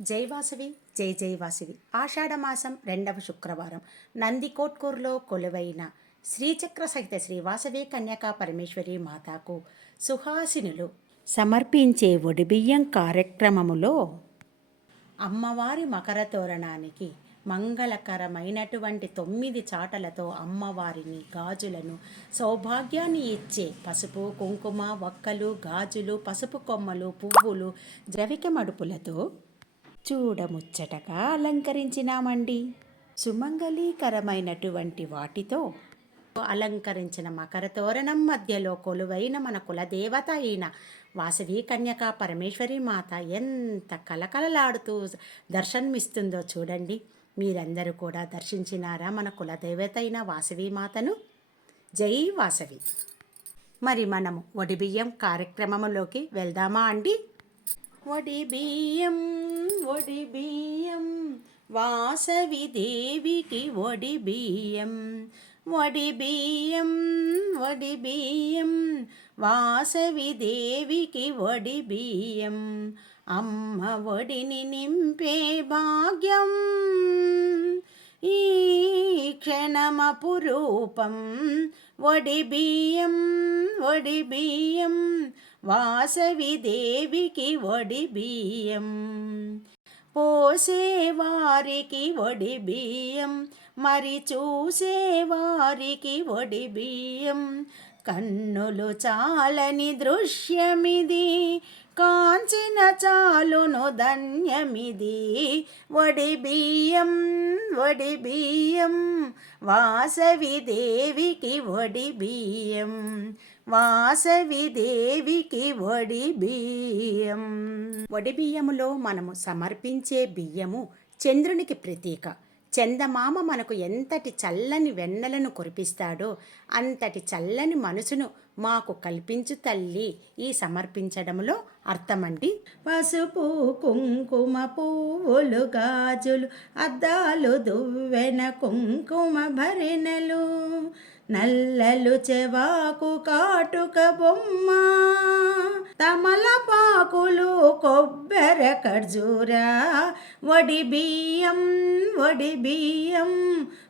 జైవాసవి జై జైవాసవి ఆషాఢమాసం రెండవ శుక్రవారం. నందికోట్కూరులో కొలువైన శ్రీచక్ర సహిత శ్రీవాసవి కన్యకా పరమేశ్వరి మాతాకు సుహాసినులు సమర్పించే ఒడిబియ్యం కార్యక్రమములో అమ్మవారి మకర తోరణానికి మంగళకరమైనటువంటి తొమ్మిది చాటలతో అమ్మవారిని గాజులను సౌభాగ్యాన్ని ఇచ్చే పసుపు కుంకుమ వక్కలు గాజులు పసుపు కొమ్మలు పువ్వులు ద్రవిక మడుపులతో చూడముచ్చటగా అలంకరించినామండి. సుమంగళీకరమైనటువంటి వాటితో అలంకరించిన మకర తోరణం మధ్యలో కొలువైన మన కులదేవత అయిన వాసవి కన్యకా పరమేశ్వరి మాత ఎంత కలకలలాడుతూ దర్శనమిస్తుందో చూడండి. మీరందరూ కూడా దర్శించినారా మన కులదేవత అయిన వాసవి మాతను? జై వాసవి. మరి మనము ఒడిబియ్యం కార్యక్రమంలోకి వెళ్దామా అండి? ఒడి బియ్యం ఒడి బియ్యం. వాసవి దేవికి ఒడి బియ్యం. ఒడి బియ్యం ఒడి బియ్యం. వాసవి దేవికి ఒడి బియ్యం. అమ్మ ఒడిని నింపే భాగ్యం క్షణమపురూపం. ఒడి బియ్యం వడి బియ్యం. వాసవి దేవికి ఒడి బియ్యం. పోసేవారికి ఒడి బియ్యం. మరి చూసేవారికి ఒడి బియ్యం. కన్నులు చాలని దృశ్యమిది. కాంచిన చాలును ధన్యమిది. వడి బియ్యం వడి బియ్యం. వాసవి దేవికి వడి బియ్యం. వాసవి దేవికి వడి బియ్యం. వడి బియ్యములో మనము సమర్పించే బియ్యము చంద్రునికి ప్రతీక. చందమామ మనకు ఎంతటి చల్లని వెన్నెలను కురిపిస్తాడో అంతటి చల్లని మనసును మాకు కల్పించు తల్లి ఈ సమర్పించడంలో అర్థమండి. పసుపు కుంకుమ పువ్వులు గాజులు అద్దాలు దువ్వెన కుంకుమ భరిణలు. నల్లలు చెవాకు కాటుక బొమ్మ తమలపాకులు కొబ్బెర ఖర్జూరా వడి బియ్యం వడి బియ్యం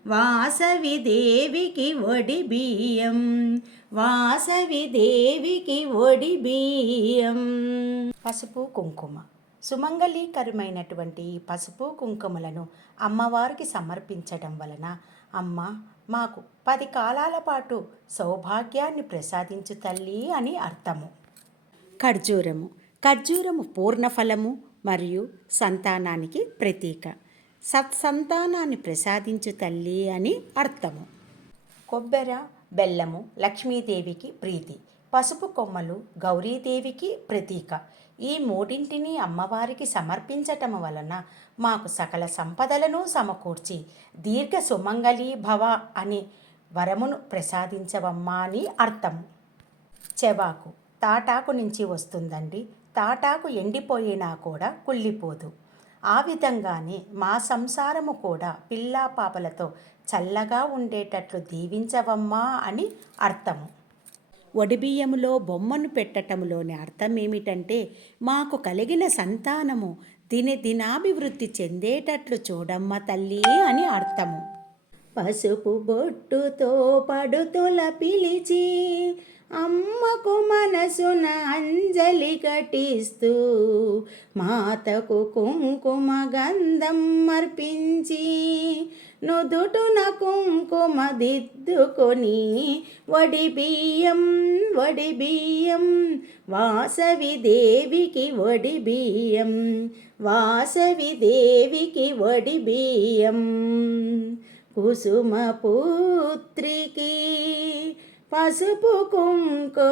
వాసవి దేవికి వడి బియ్యం వాసవి దేవికి వడి బియ్యం. పసుపు కుంకుమ. సుమంగళీకరమైనటువంటి ఈ పసుపు కుంకుమలను అమ్మవారికి సమర్పించడం వలన అమ్మ మాకు పది కాలాల పాటు సౌభాగ్యాన్ని ప్రసాదించు తల్లి అని అర్థము. ఖర్జూరము. ఖర్జూరము పూర్ణఫలము మరియు సంతానానికి ప్రతీక. సత్సంతానాన్ని ప్రసాదించు తల్లి అని అర్థము. కొబ్బెర బెల్లము లక్ష్మీదేవికి ప్రీతి. పసుపు కొమ్మలు గౌరీదేవికి ప్రతీక. ఈ మూడింటిని అమ్మవారికి సమర్పించటం వలన మాకు సకల సంపదలను సమకూర్చి దీర్ఘ సుమంగళీ భవ అని వరమును ప్రసాదించవమ్మా అని అర్థం. చెవాకు తాటాకు నుంచి వస్తుందండి. తాటాకు ఎండిపోయినా కూడా కుళ్ళిపోదు. ఆ విధంగానే మా సంసారము కూడా పిల్లా పాపలతో చల్లగా ఉండేటట్లు దీవించవమ్మా అని అర్థము. వడిబియ్యములో బొమ్మను పెట్టటంలోని అర్థం ఏమిటంటే మాకు కలిగిన సంతానము దిని దినాభివృద్ధి చెందేటట్లు చూడమ్మ తల్లి అని అర్థము. పసుపు బొట్టుతో పడుతుల పిలిచి అమ్మ గింజలి కటిస్తూ మాతకు కుంకుమ గంధం అర్పించి నుదుటున కుంకుమ దిద్దుకొని వడి బియ్యం వడి బియ్యం వాసవి దేవికి వడి బియ్యం వాసవి దేవికి వడి బియ్యం. కుసుమ పుత్రికి పసుపు కుంకుమలర్పించి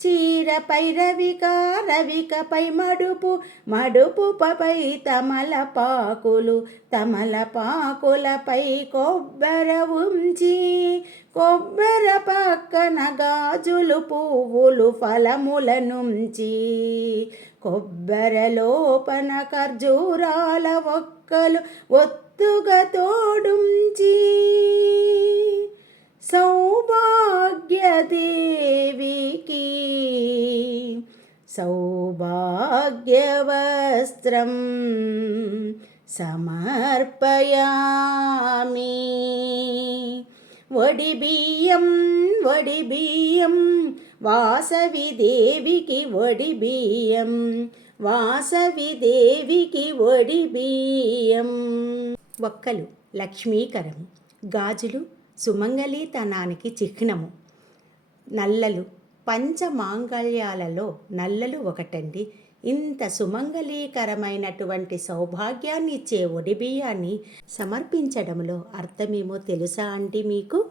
చీరపై రవిక రవికపై మడుపు మడుపుపై తమలపాకులు తమలపాకులపై కొబ్బెర ఉంచి కొబ్బెర పక్కన గాజులు పువ్వులు ఫలములనుంచి కొబ్బర లోపన ఖర్జూరాల ఒక్కలు ఒత్తు తోడుంచి సౌభాగ్యదేవికి సౌభాగ్యవస్త్రం సమర్పయామి వడి బియ్యం వడి బియ్యం వాసవి దేవికి వడి బియ్యం వాసవి దేవికి వడి బియ్యం ఒక్కలు లక్ష్మీకరం గాజులు సుమంగళీతనానికి చిహ్నము. నల్లలు పంచమాంగళ్యాలలో నల్లలు ఒకటండి. ఇంత సుమంగళీకరమైనటువంటి సౌభాగ్యాన్ని ఇచ్చే ఒడిబియ్యాన్ని సమర్పించడంలో అర్థమేమో తెలుసా అండి మీకు?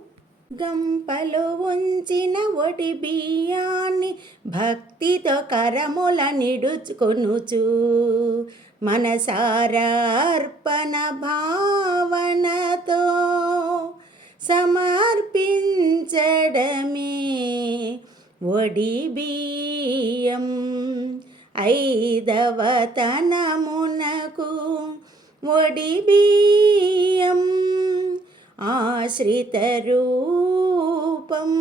గంపలో ఉంచిన ఒడి బియ్యాన్ని భక్తితో కరముల నిడుచుకొనుచు. మనసారార్పణ భావనతో సమర్పించడమే ఒడి బియ్యం. ఐదవతనమునకు ఒడి బియ్యం. ఆశ్రితరూ రూపం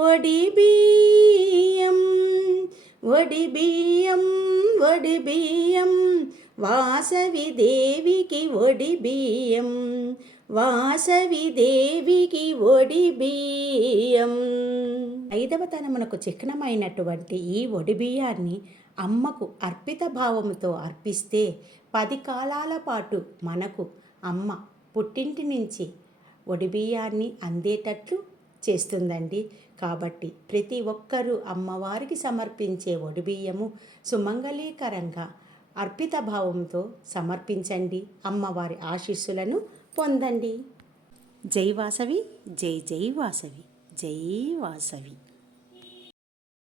ఒడి బియ్యం ఒడి బియ్యం ఒడి బియ్యం. వాసవి దేవికి ఒడి బియ్యం వాసవి దేవికి ఒడి బియ్యం. ఐదవతనమునకు చిహ్నమైనటువంటి ఈ ఒడి బియ్యాన్ని అమ్మకు అర్పిత భావముతో అర్పిస్తే పది కాలాల పాటు మనకు అమ్మ పుట్టింటి నుంచి ఒడిబియ్యాన్ని అందేటట్లు చేస్తుందండి. కాబట్టి ప్రతి ఒక్కరూ అమ్మవారికి సమర్పించే ఒడిబియ్యము సుమంగళీకరంగా అర్పిత భావంతో సమర్పించండి. అమ్మవారి ఆశీస్సులను పొందండి. జై వాసవి జై జై వాసవి జై వాసవి.